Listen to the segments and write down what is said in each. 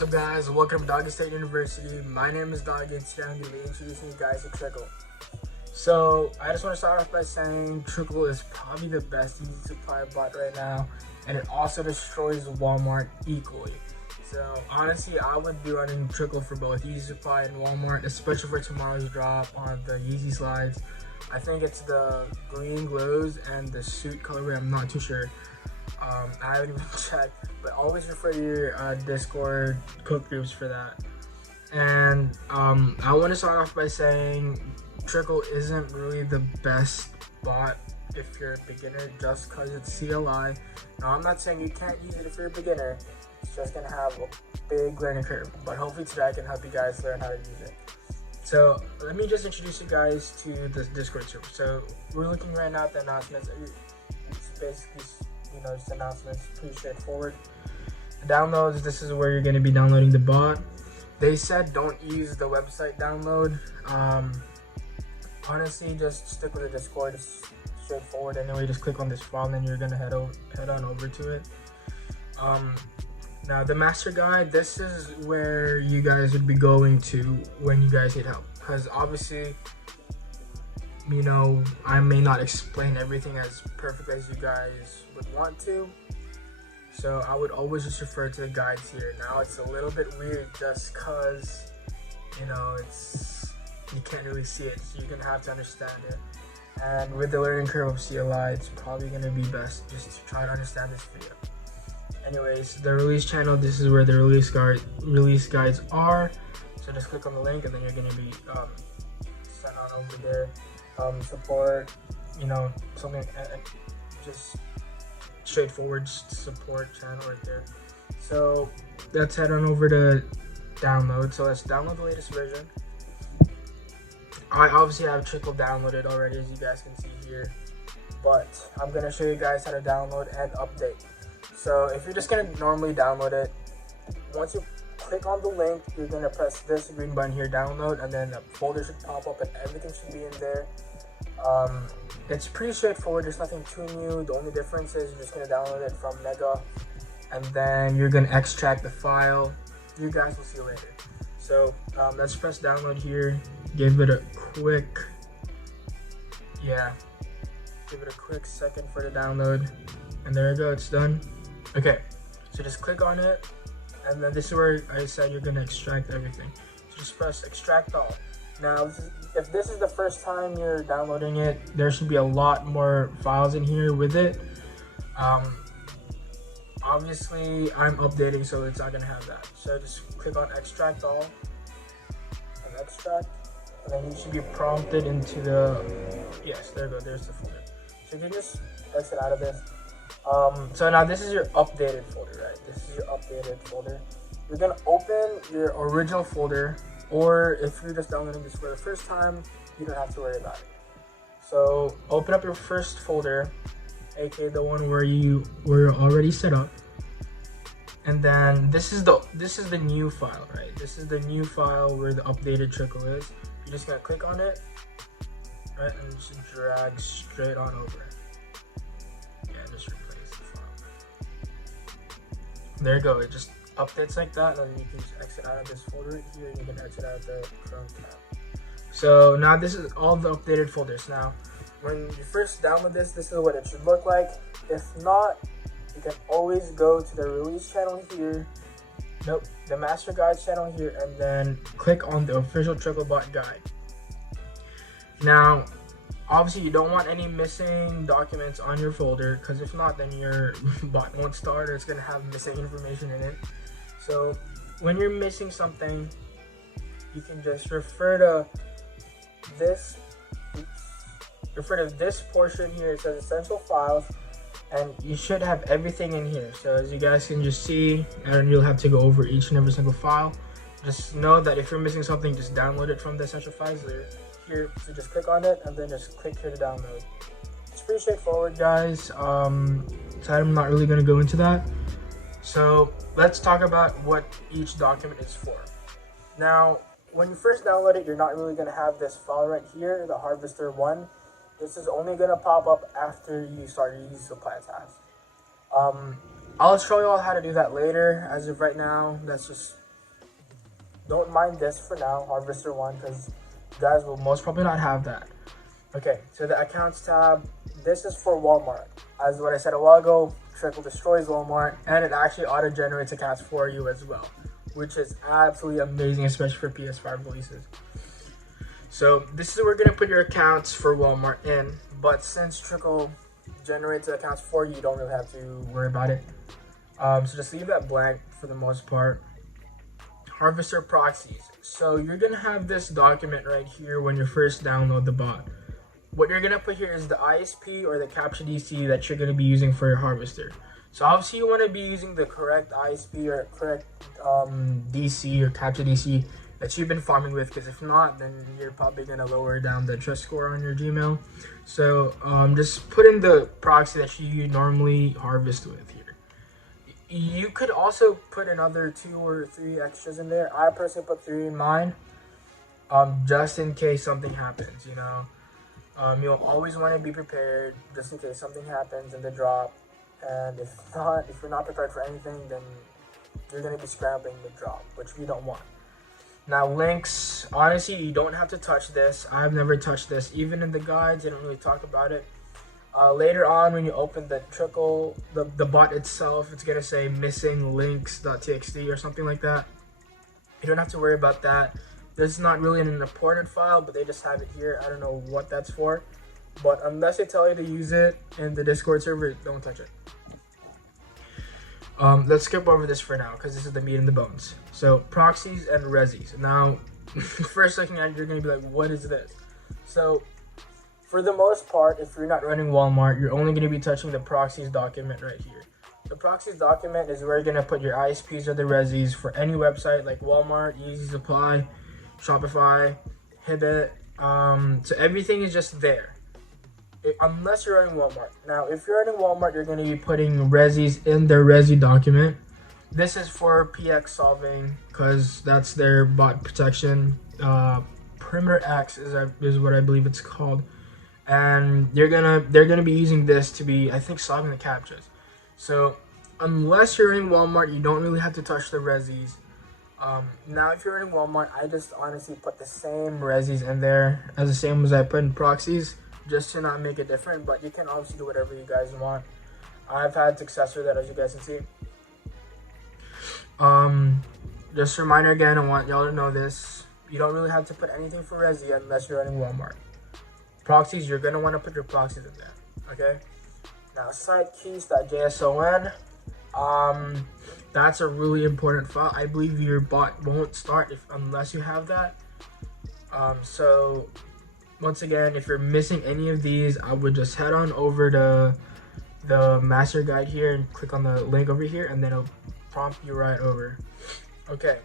What's up, guys? Welcome to Doggy State University. My name is Doggy, and today I'm going to be introducing you guys to Trickle. So I just want to start off by saying Trickle is probably the best Yeezy Supply bot right now, and it also destroys Walmart equally. So honestly, I would be running Trickle for both Yeezy Supply and Walmart, especially for tomorrow's drop on the Yeezy slides. I think it's the green glows and the suit colorway. I'm not too sure. I haven't even checked, but always refer to your Discord cook groups for that. And I want to start off by saying Trickle isn't really the best bot if you're a beginner, just because it's CLI. Now, I'm not saying you can't use it if you're a beginner. It's just gonna have a big learning curve, but hopefully today I can help you guys learn how to use it. So let me just introduce you guys to this Discord server. So we're looking right now at the announcements. It's basically, just announcements, pretty straightforward. Downloads, this is where you're going to be downloading the bot. They said don't use the website download. Honestly, just stick with the Discord. It's straightforward anyway. Just click on this file and then you're going to head on over to it. Now the master guide, this is where you guys would be going to when you guys need help, because obviously I may not explain everything as perfectly as you guys would want to, so I would always just refer to the guides here. Now it's a little bit weird just because you can't really see it, so you're gonna have to understand it. And with the learning curve of CLI, it's probably gonna be best just to try to understand this video. Anyways, the release channel, this is where the release guides are. So just click on the link and then you're gonna be sent on over there. Support, something just straightforward support channel right there. So let's head on over to download. So let's download the latest version. I obviously have Trickle downloaded already, as you guys can see here, but I'm gonna show you guys how to download and update. So if you're just gonna normally download it, once you click on the link, you're gonna press this green button here, download, and then a folder should pop up and everything should be in there. It's pretty straightforward. There's nothing too new. The only difference is you're just gonna download it from Mega, and then you're gonna extract the file. You guys will see later. So let's press download here. Give it a quick second for the download, and there you go. It's done. Okay, so just click on it, and then this is where I said you're gonna extract everything. So just press extract all. Now, if this is the first time you're downloading it, there should be a lot more files in here with it. Obviously, I'm updating, so it's not gonna have that. So just click on extract all and extract, and then you should be prompted into the, yes, there you go, there's the folder. So you can just exit out of this. So now this is your updated folder, right? This is your updated folder. You're gonna open your original folder, or if you're just downloading this for the first time, you don't have to worry about it. So open up your first folder, aka the one where you're already set up, and then this is the new file, right? This is the new file where the updated Trickle is. You're just gonna click on it, right, and just drag straight on over. Yeah, just replace the file. There you go. It just updates like that, and then you can just exit out of this folder right here, and you can exit out of the Chrome tab. So now this is all the updated folders. Now, when you first download this is what it should look like. If not, you can always go to the release channel here, the master guide channel here, and then click on the official Trickle Bot guide. Now, obviously you don't want any missing documents on your folder, because if not, then your bot won't start, or it's gonna have missing information in it. So when you're missing something, you can just refer to this portion here. It says essential files, and you should have everything in here. So as you guys can just see, and you'll have to go over each and every single file. Just know that if you're missing something, just download it from the essential files here. So just click on it and then just click here to download. It's pretty straightforward, guys. So I'm not really going to go into that. So let's talk about what each document is for. Now, when you first download it, you're not really going to have this file right here, the harvester 1. This is only going to pop up after you start your Yeezy Supply task. I'll show you all how to do that later. As of right now, that's just don't mind this for now, Harvester 1, because you guys will most probably not have that. Okay, so the accounts tab, this is for Walmart. As what I said a while ago, Trickle destroys Walmart, and it actually auto-generates accounts for you as well, which is absolutely amazing, especially for PS5 releases. So this is where we're gonna put your accounts for Walmart in, but since Trickle generates the accounts for you, you don't really have to worry about it. So just leave that blank for the most part. Harvester proxies. So you're gonna have this document right here when you first download the bot. What you're gonna put here is the ISP or the capture DC that you're gonna be using for your harvester. So obviously you want to be using the correct ISP or correct DC or capture DC that you've been farming with, because if not, then you're probably gonna lower down the trust score on your Gmail. So just put in the proxy that you normally harvest with here. You could also put another 2 or 3 extras in there. I personally put 3 in mine, just in case something happens, you know. You'll always want to be prepared just in case something happens in the drop. And if you're not prepared for anything, then you're going to be scrambling the drop, which we don't want. Now links, honestly, you don't have to touch this. I've never touched this. Even in the guides, they don't really talk about it. Later on, when you open the Trickle, the bot itself, it's going to say missing links.txt or something like that. You don't have to worry about that. This is not really an important file, but they just have it here. I don't know what that's for. But unless they tell you to use it in the Discord server, don't touch it. Let's skip over this for now, because this is the meat and the bones. So, proxies and resis. Now, first looking at it, you're going to be like, what is this? So, for the most part, if you're not running Walmart, you're only going to be touching the proxies document right here. The proxies document is where you're going to put your ISPs or the resis for any website like Walmart, Yeezy Supply, Shopify, Hibbit. So everything is just there. Unless you're running Walmart. Now, if you're running Walmart, you're going to be putting resis in their resi document. This is for PX solving, because that's their bot protection. Perimeter X is what I believe it's called. And they're gonna be using this to be, I think, solving the captchas. So unless you're in Walmart, you don't really have to touch the resis. Now if you're in Walmart, I just honestly put the same resis in there as the same as I put in proxies, just to not make it different. But you can obviously do whatever you guys want. I've had success with that, as you guys can see. Just a reminder again, I want y'all to know this. You don't really have to put anything for resi unless you're running Walmart. Proxies, you're going to want to put your proxies in there, okay? Now, sitekeys.json, that's a really important file. I believe your bot won't start unless you have that. So, once again, if you're missing any of these, I would just head on over to the master guide here and click on the link over here, and then it'll prompt you right over. Okay.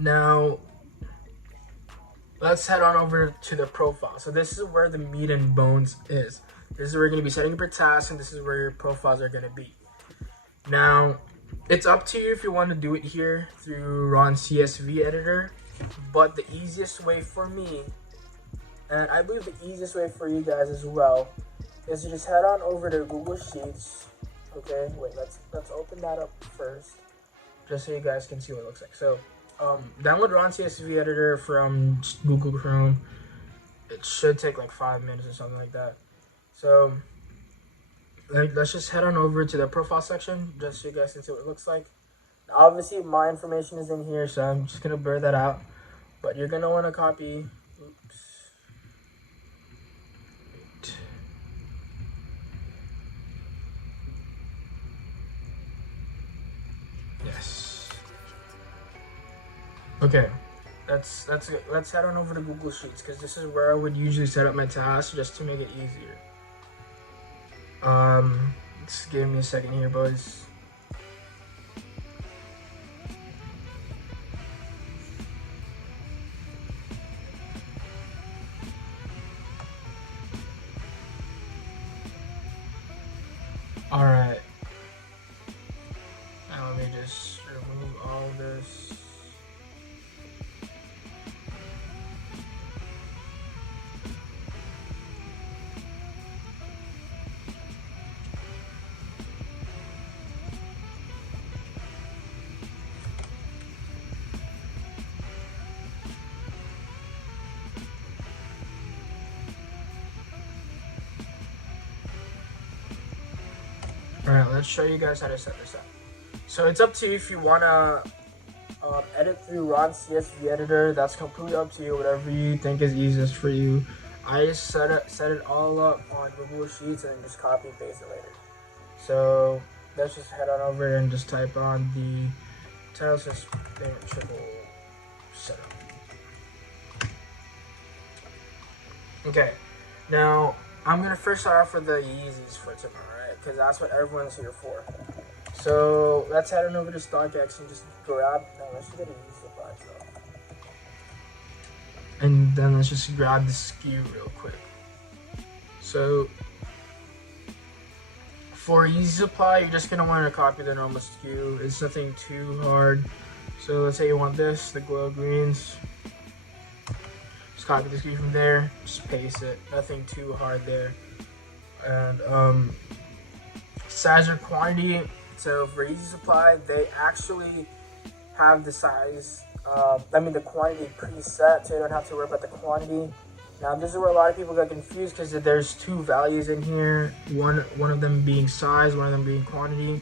Now, let's head on over to the profile. So this is where the meat and bones is. This is where you're going to be setting up your tasks, and this is where your profiles are going to be. Now, it's up to you if you want to do it here through Ron CSV editor, but the easiest way for me, and I believe the easiest way for you guys as well, is to just head on over to Google Sheets. Okay, wait, let's open that up first, just so you guys can see what it looks like. So, download Ron CSV editor from Google Chrome. It should take like 5 minutes or something like that. So let's just head on over to the profile section, just so you guys can see what it looks like. Obviously my information is in here, so I'm just gonna blur that out, but you're gonna want to copy. Yes. Okay, let's head on over to Google Sheets, because this is where I would usually set up my tasks just to make it easier. Just give me a second here, boys. All right. Now let me just remove all this. let's show you guys how to set this up. So it's up to you if you want to edit through Ron CSV editor. That's completely up to you, whatever you think is easiest for you. I just set it all up on Google Sheets and just copy and paste it later. So let's just head on over and just type on the title says triple setup. Okay, now I'm gonna first start off with the Yeezys for tomorrow, right? Because that's what everyone's here for. So let's head on over to StockX and just grab. No, let's just get a Yeezy Supply stuff. And then let's just grab the SKU real quick. So for Yeezy Supply, you're just gonna want to copy the normal SKU. It's nothing too hard. So let's say you want this, the glow greens. Just copy the SKU from there, just paste it. Nothing too hard there. And size or quantity. So for Yeezy Supply, they actually have the size, the quantity preset, so you don't have to worry about the quantity. Now this is where a lot of people get confused because there's two values in here. One of them being size, one of them being quantity.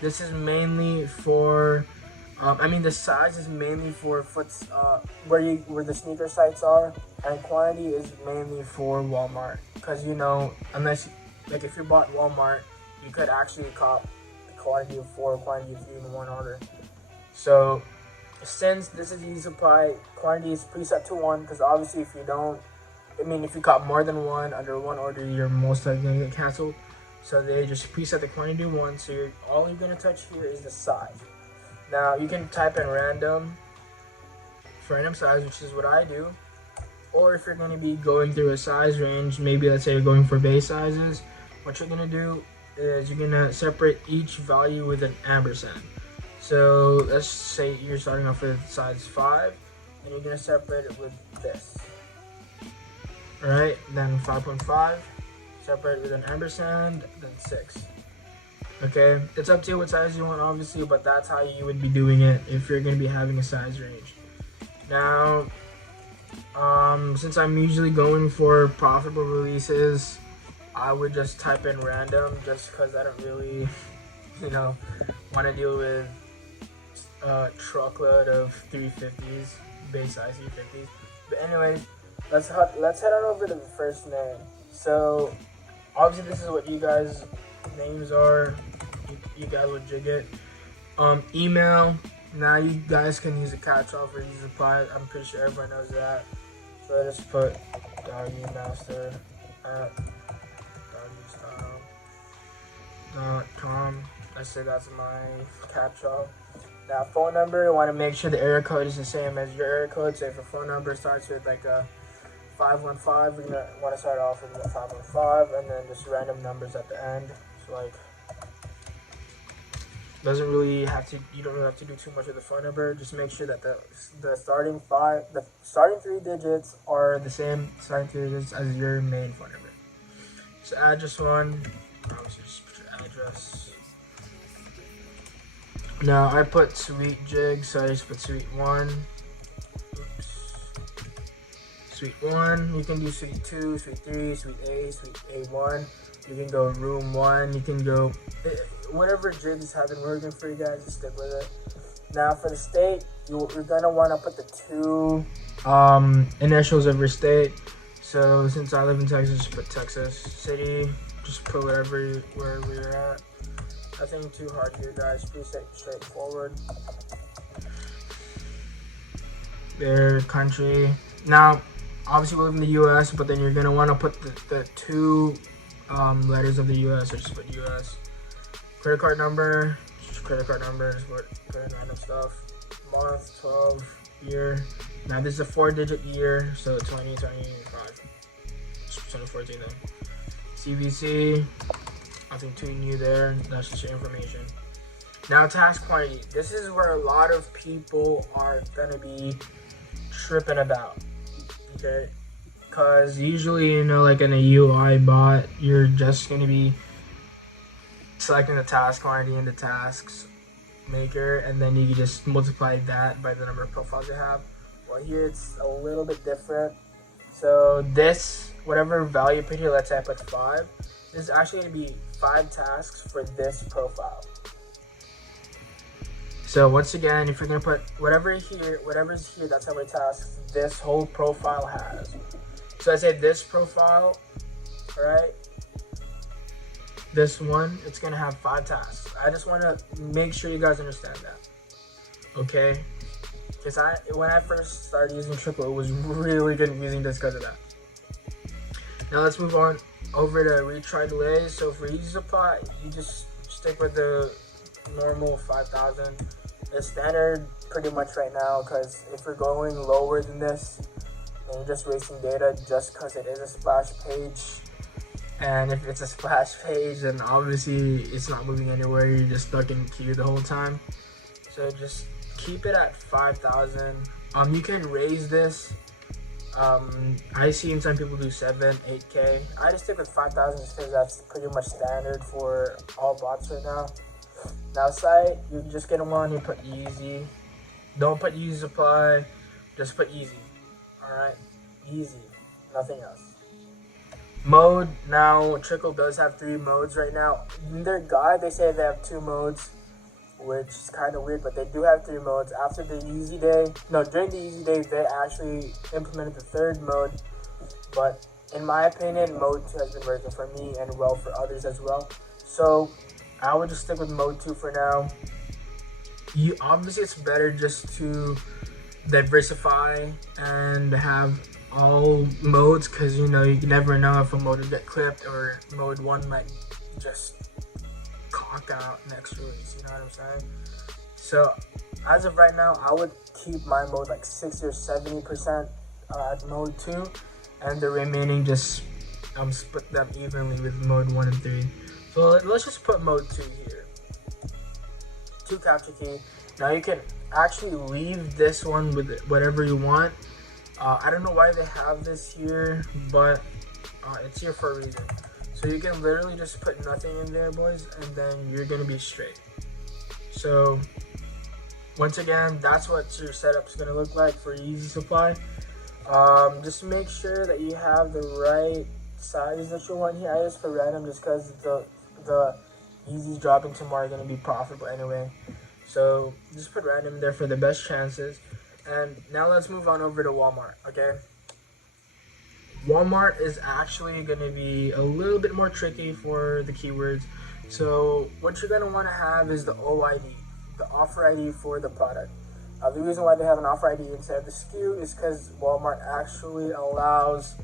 This is mainly for the size is mainly for where the sneaker sites are, and quantity is mainly for Walmart. Because unless if you bought Walmart, you could actually cop the quantity of 4, quantity of 3 in one order. So since this is Yeezy Supply, quantity is preset to 1. Because obviously, if you cop more than 1 under one order, you're most likely gonna get canceled. So they just preset the quantity to 1. So all you're gonna touch here is the size. Now you can type in random size, which is what I do. Or if you're going to be going through a size range, maybe let's say you're going for base sizes, what you're going to do is you're going to separate each value with an ampersand. So let's say you're starting off with size 5, and you're going to separate it with this. Alright, then 5.5, separate it with an ampersand, then 6. Okay, it's up to you what size you want, obviously, but that's how you would be doing it if you're going to be having a size range. Now, since I'm usually going for profitable releases, I would just type in random, just because I don't really, want to deal with a truckload of 350s, base size 350s. But anyways, let's head on over to the first name. So, obviously, this is what you guys' names are. You guys will jig it. Email. Now you guys can use a catch-all for Yeezy Supply. I'm pretty sure everyone knows that. So I just put doggymaster at doggystyle.com. I say that's my catch-all. Now phone number, you want to make sure the area code is the same as your area code. So if your phone number starts with like a 515, we're gonna want to start off with a 515, and then just random numbers at the end. So like, you don't really have to do too much with the phone number. Just make sure that the starting 3 digits are the same starting 3 digits as your main phone number. So address 1, obviously just put your address. Now I put sweet jig, so I just put suite 1. Suite 1, you can do suite 2, suite 3, suite A, suite A1. You can go room 1, you can go whatever jigs have been working for you guys, just stick with it. Now for the state, you're gonna want to put the 2 initials of your state. So since I live in Texas, just put Texas. City, just put wherever you're at. Nothing too hard here, guys. Pretty straightforward. Their country. Now, obviously we live in the U.S., but then you're gonna want to put the 2 letters of the U.S. or just put U.S. Credit card number, just put random stuff. Month, 12, year. Now this is a 4-digit year, so 2025. 2014 then. CVC, nothing too new there. That's just your information. Now task quantity. This is where a lot of people are gonna be tripping about. Okay. Because usually, like in a UI bot, you're just going to be selecting the task quantity in the tasks maker, and then you can just multiply that by the number of profiles you have. Well, here it's a little bit different. So this, whatever value you put here, let's say I put 5, there's actually going to be 5 tasks for this profile. So once again, if you're going to put whatever's here, that's how many tasks this whole profile has. So I say this profile, right? This one, it's going to have 5 tasks. I just want to make sure you guys understand that. Okay? Because when I first started using Trickle, it was really confusing just because of that. Now let's move on over to retry delays. So for Yeezy Supply, you just stick with the normal 5,000. It's standard pretty much right now, because if you're going lower than this, then you're just wasting data just because it is a splash page. And if it's a splash page, then obviously it's not moving anywhere. You're just stuck in queue the whole time. So just keep it at 5,000. You can raise this. I seen some people do 7, 8K. I just stick with 5,000 just because that's pretty much standard for all bots right now. Now site, you're just gonna want to put Yeezy. Don't put Yeezy Supply, just put Yeezy. Alright, Yeezy, nothing else. Mode, now Trickle does have 3 modes right now. In their guide, they say they have 2 modes, which is kind of weird, but they do have 3 modes. After the Yeezy Day, during the Yeezy Day, they actually implemented the 3rd mode, but in my opinion, mode 2 has been working for me and well for others as well. So I would just stick with mode 2 for now. Obviously it's better just to diversify and have all modes, because you never know if a mode will get clipped or mode 1 might just conk out next release, you know what I'm saying? So as of right now, I would keep my mode like 60 or 70% at mode 2, and the remaining just split them evenly with mode 1 and 3. So let's just put mode 2 here. 2 capture key. Now you can actually leave this one with whatever you want. I don't know why they have this here, but it's here for a reason. So you can literally just put nothing in there, boys, and then you're gonna be straight. So once again, that's what your setup's gonna look like for Yeezy Supply. Just make sure that you have the right size that you want here. I just put random just because the Yeezys dropping tomorrow are going to be profitable anyway. So just put random there for the best chances. And now let's move on over to Walmart, okay? Walmart is actually going to be a little bit more tricky for the keywords. So what you're going to want to have is the OID, the offer ID for the product. The reason why they have an offer ID instead of the SKU is because Walmart actually allows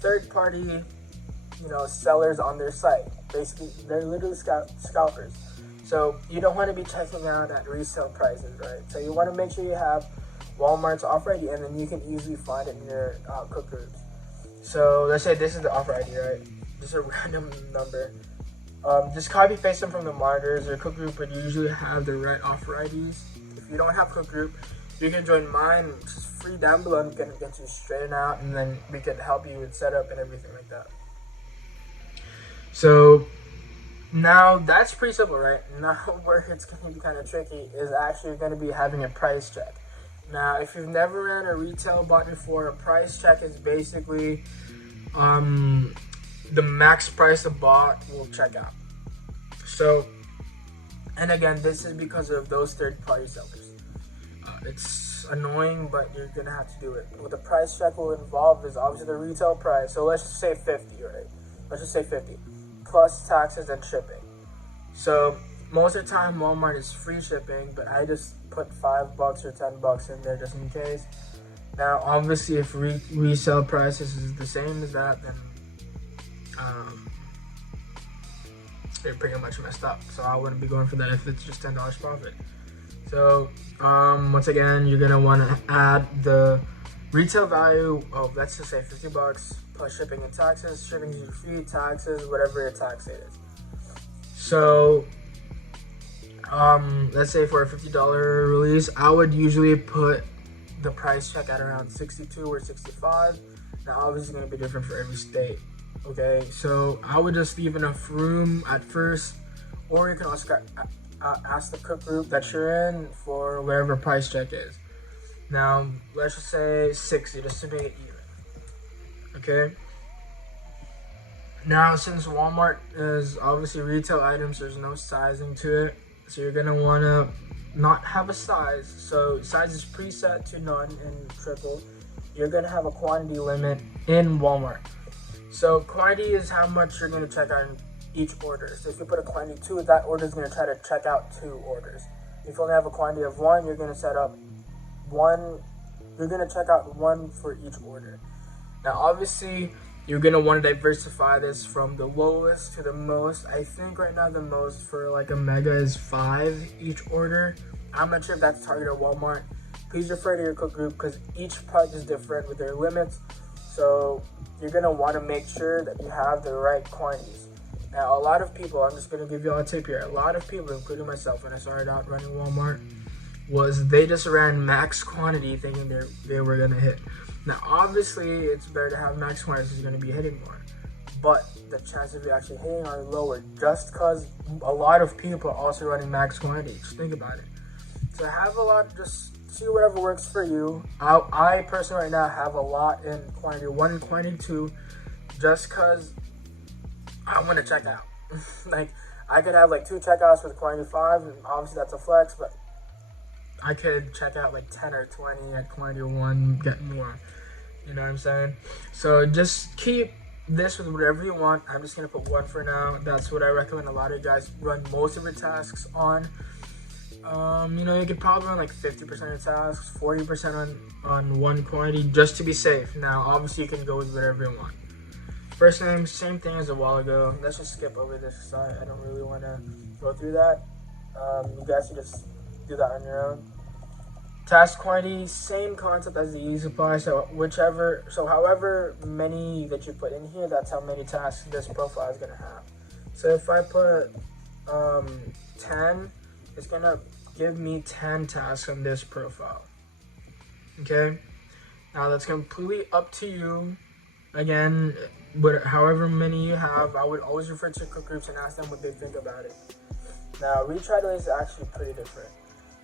third-party sellers on their site. Basically, they're literally scalpers. So you don't want to be checking out at resale prices, right? So you want to make sure you have Walmart's offer ID, and then you can easily find it in your cook groups. So let's say this is the offer ID, right? Just a random number. Just copy paste them from the monitors. Your cook group would usually have the right offer IDs. If you don't have cook group, you can join mine, which is free down below, and get you straightened out, and then we can help you with setup and everything like that. So now that's pretty simple, right? Now where it's going to be kind of tricky is actually going to be having a price check. Now, if you've never ran a retail bot before, a price check is basically the max price the bot will check out. So, and again, this is because of those third-party sellers. It's annoying, but you're going to have to do it. What the price check will involve is obviously the retail price. So let's just say 50, right? Let's just say 50. Plus taxes and shipping. So most of the time Walmart is free shipping, but I just put $5 or $10 in there just in case. Now obviously if resale prices is the same as that, then they're pretty much messed up. So I wouldn't be going for that if it's just $10 profit. So once again, you're gonna want to add the retail value of, let's just say $50 plus shipping and taxes. Shipping is free, taxes, whatever your tax rate is. So let's say for a $50 release, I would usually put the price check at around 62 or 65. Now obviously it's going to be different for every state. Okay, so I would just leave enough room at first, or you can also ask the cook group that you're in for whatever price check is. Now let's just say 60 just to make it even. Okay, Now, since Walmart is obviously retail items, there's no sizing to it. So you're gonna wanna not have a size. So size is preset to none in Trickle. You're gonna have a quantity limit in Walmart. So quantity is how much you're gonna check out in each order. So if you put a quantity 2, that order is gonna try to check out 2 orders. If you only have a quantity of 1, you're gonna set up 1. You're gonna check out 1 for each order. Now, obviously, you're gonna want to diversify this from the lowest to the most. I think right now the most for like a mega is 5 each order. I'm not sure if that's targeted at Walmart. Please refer to your cook group because each product is different with their limits. So you're gonna want to make sure that you have the right quantities. Now, a lot of people, I'm just gonna give you all a tip here. A lot of people, including myself, when I started out running Walmart, was they just ran max quantity thinking they were gonna hit. Now, obviously, it's better to have max quantities because you're going to be hitting more. But the chances of you actually hitting are lower just because a lot of people are also running max quantities. Think about it. So have a lot, just see whatever works for you. I personally right now have a lot in quantity 1 and quantity 2 just because I want to check out. Like, I could have like 2 checkouts with quantity 5, and obviously that's a flex, but I could check out like 10 or 20 at quantity 1, get more. You know what I'm saying? So just keep this with whatever you want. I'm just gonna put 1 for now. That's what I recommend a lot of you guys run most of your tasks on. You know, you could probably run like 50% of your tasks, 40% on 1 quantity just to be safe. Now, obviously you can go with whatever you want. First name, same thing as a while ago. Let's just skip over this side. I don't really want to go through that. You guys can just do that on your own. Task quantity, same concept as the Yeezy Supply. So however many that you put in here, that's how many tasks this profile is gonna have. So if I put 10, it's gonna give me 10 tasks on this profile. Okay. Now that's completely up to you. Again, but however many you have, I would always refer to cook groups and ask them what they think about it. Now, retry delays is actually pretty different.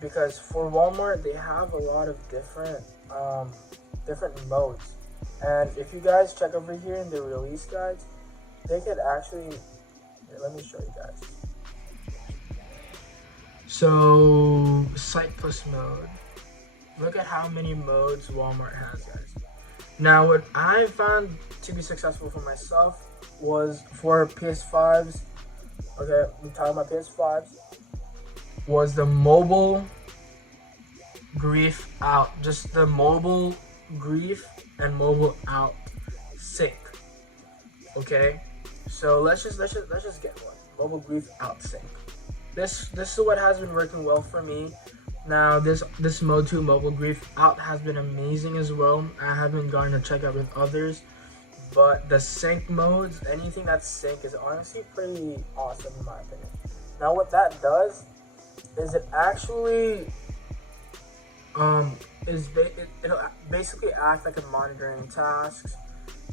Because for Walmart, they have a lot of different modes. And if you guys check over here in the release guides, they could actually, here, let me show you guys. So, site plus mode. Look at how many modes Walmart has, guys. Now, what I found to be successful for myself was for PS5s, okay, I'm talking about PS5s, was the mobile grief out, just the mobile grief and mobile out sync. Okay, so let's just get one mobile grief out sync. This is what has been working well for me. Now this mode 2 mobile grief out has been amazing as well. I haven't gotten to check out with others, but the sync modes, anything that's sync, is honestly pretty awesome in my opinion. Now what that does is it actually it'll basically act like a monitoring tasks.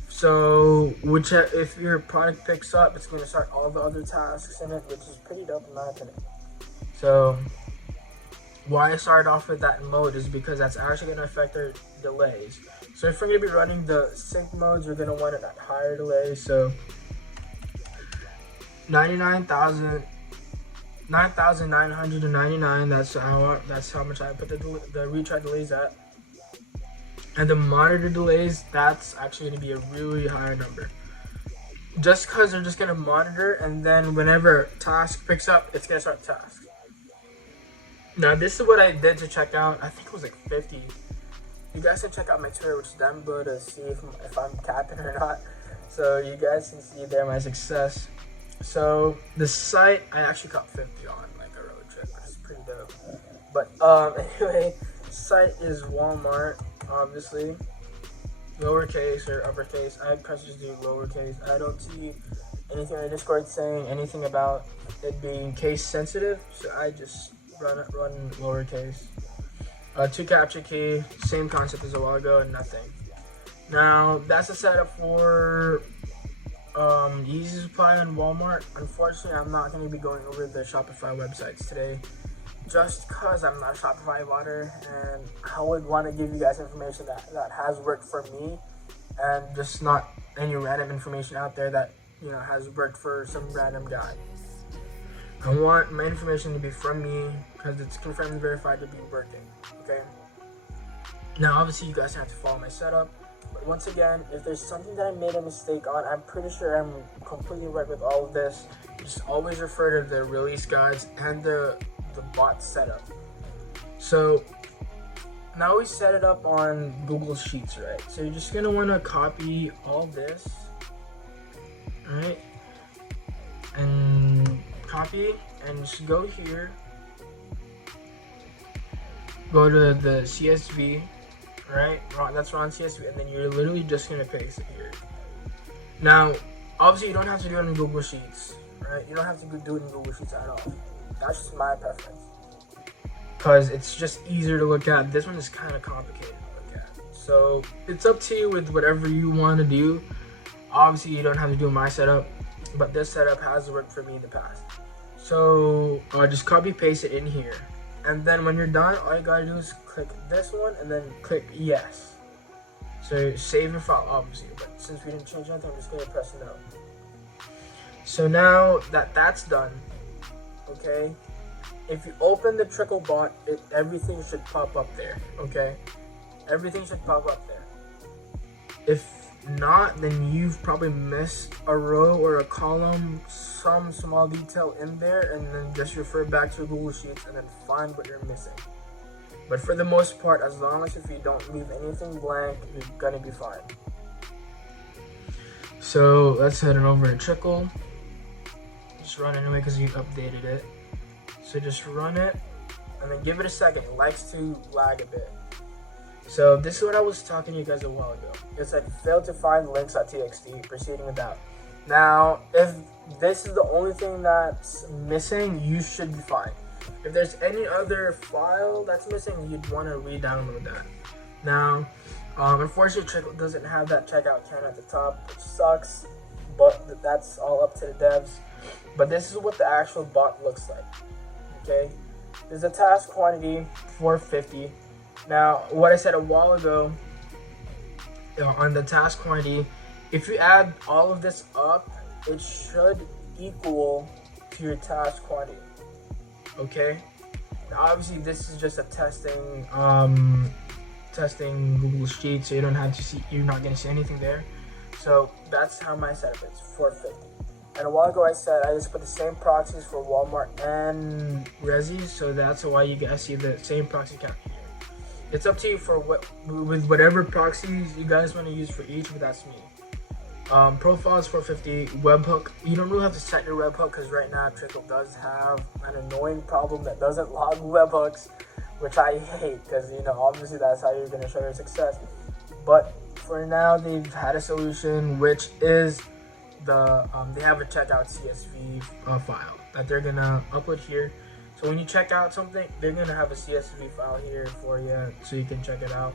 So if your product picks up, it's going to start all the other tasks in it, which is pretty dope in my opinion. So why I started off with that mode is because that's actually going to affect our delays. So if you're going to be running the sync modes, you're going to want it at higher delays. So 9,999. That's how much I put the retry delays at. And the monitor delays, that's actually going to be a really high number. Just because they're just going to monitor, and then whenever task picks up, it's going to start task. Now, this is what I did to check out. I think it was like 50. You guys can check out my Twitter, which is down below, to see if I'm capping or not. So you guys can see there my success. So the site, I actually caught 50 on like a road trip, which is pretty dope. But anyway, site is Walmart, obviously. Lowercase or uppercase. I just do lowercase. I don't see anything on Discord saying anything about it being case sensitive, so I just run lowercase. 2 capture key, same concept as a while ago, and nothing. Now that's the setup for Yeezy Supply and Walmart. Unfortunately, I'm not going to be going over the Shopify websites today, just because I'm not a Shopify bother, and I would want to give you guys information that has worked for me, and just not any random information out there that has worked for some random guy. I want my information to be from me because it's confirmed and verified to be working. Okay. Now, obviously, you guys have to follow my setup. But once again, if there's something that I made a mistake on, I'm pretty sure I'm completely right with all of this. Just always refer to the release guides and the bot setup. So now we set it up on Google Sheets, right? So you're just gonna want to copy all this, right? And copy and just go here. Go to the CSV, right? That's on CSV, and then you're literally just gonna paste it here. Now, obviously, you don't have to do it in Google Sheets, right? You don't have to do it in Google Sheets at all. That's just my preference, because it's just easier to look at. This one is kind of complicated to look at, so it's up to you with whatever you want to do. Obviously, you don't have to do my setup, but this setup has worked for me in the past. So just copy paste it in here. And then when you're done, all you gotta do is click this one and then click yes. So save your file, obviously, but since we didn't change anything, I'm just gonna press no. So now that that's done, okay, if you open the Trickle Bot, everything should pop up there, okay? Everything should pop up there. If not, then you've probably missed a row or a column, some small detail in there, and then just refer back to Google Sheets and then find what you're missing. But for the most part, as long as if you don't leave anything blank, you're gonna be fine. So let's head on over to Trickle. Just run it anyway because you updated it. So just run it and then give it a second. It likes to lag a bit. So this is what I was talking to you guys a while ago. It said failed to find links.txt, proceeding without. Now, if this is the only thing that's missing, you should be fine. If there's any other file that's missing, you'd want to re-download that. Now, unfortunately, Trickle doesn't have that checkout can at the top, which sucks, but that's all up to the devs. But this is what the actual bot looks like, okay? There's a task quantity, 450. Now, what I said a while ago, on the task quantity, if you add all of this up, it should equal to your task quantity, okay? Now, obviously, this is just a testing Google Sheet, so you don't have to see, you're not gonna see anything there. So that's how my setup is, 450. And a while ago I said I just put the same proxies for Walmart and Resi, so that's why you guys see the same proxy count here. It's up to you for with whatever proxies you guys want to use for each, but that's me. Profile is 450. Webhook, you don't really have to set your webhook because right now Trickle does have an annoying problem that doesn't log webhooks, which I hate because obviously that's how you're going to show your success. But for now they've had a solution, which is they have a checkout CSV file that they're gonna upload here. So when you check out something, they're gonna have a CSV file here for you, so you can check it out.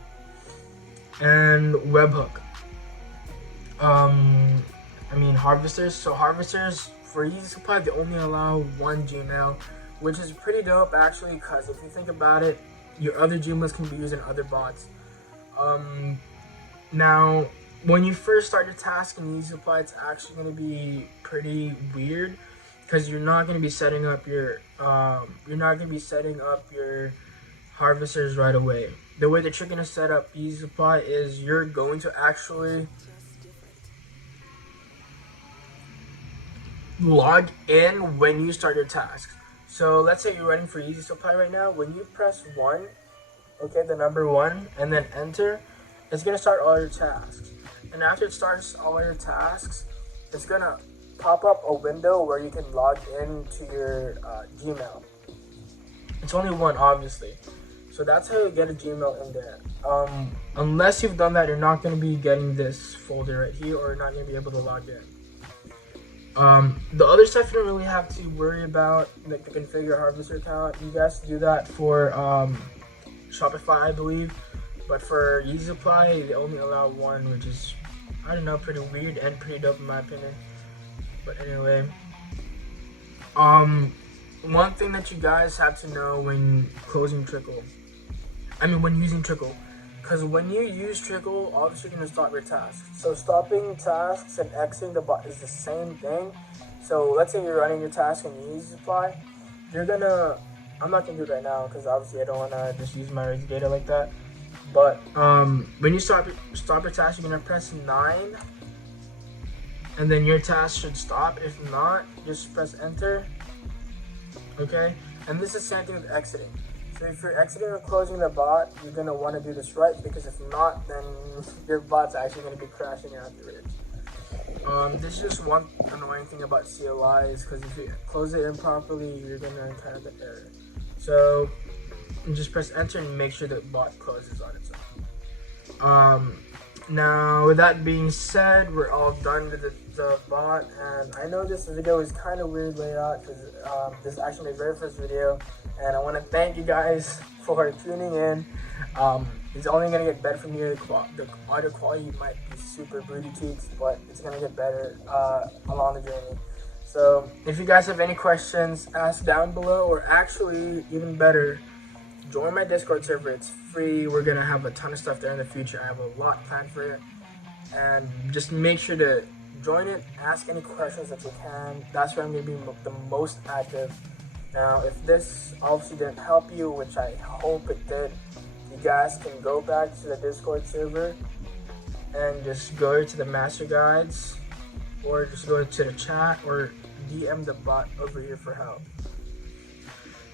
And webhook. Harvesters. So harvesters for Yeezy Supply, they only allow one Gmail, which is pretty dope actually, because if you think about it, your other Gmails can be used in other bots. Now, when you first start your task in Yeezy Supply, it's actually going to be pretty weird because you're not going to be setting up your harvesters right away. The way that you're going to set up Yeezy Supply is you're going to actually log in when you start your tasks. So let's say you're running for Yeezy Supply right now. When you press 1, okay, the number 1, and then enter, it's going to start all your tasks. And after it starts all your tasks, it's gonna pop up a window where you can log into your Gmail. It's only one, obviously. So that's how you get a Gmail in there. Unless you've done that, you're not gonna be getting this folder right here, or you're not gonna be able to log in. The other stuff you don't really have to worry about, like the configure harvester account. You guys do that for Shopify, I believe. But for Yeezy Supply, they only allow one, which is, I don't know, pretty weird and pretty dope in my opinion. But anyway, one thing that you guys have to know when using Trickle, because when you use Trickle, obviously you're gonna stop your tasks. So stopping tasks and exiting the bot is the same thing. So let's say you're running your task in Yeezy Supply, you're gonna, I'm not gonna do it right now because obviously I don't wanna just use my Rig data like that. But when you stop your task, you're gonna press 9, and then your task should stop. If not, just press enter. Okay, and this is the same thing with exiting. So if you're exiting or closing the bot, you're gonna want to do this right, because if not, then your bot's actually gonna be crashing afterwards. This is just one annoying thing about CLIs, because if you close it improperly, you're gonna encounter the error. So just press enter and make sure the bot closes on its own. Now, with that being said, we're all done with the bot, and I know this video is kind of weird layout because this is actually my very first video, and I want to thank you guys for tuning in. It's only going to get better from here. The audio quality might be super booty cheeks, but it's going to get better along the journey. So if you guys have any questions, ask down below, or actually even better, join my Discord server. It's free. We're gonna have a ton of stuff there in the future. I have a lot planned for it, and just make sure to join it. Ask any questions that you can. That's where I'm gonna be the most active. Now, if this obviously didn't help you, which I hope it did, you guys can go back to the Discord server and just go to the master guides, or just go to the chat, or DM the bot over here for help.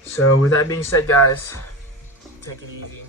So with that being said, guys, take it easy.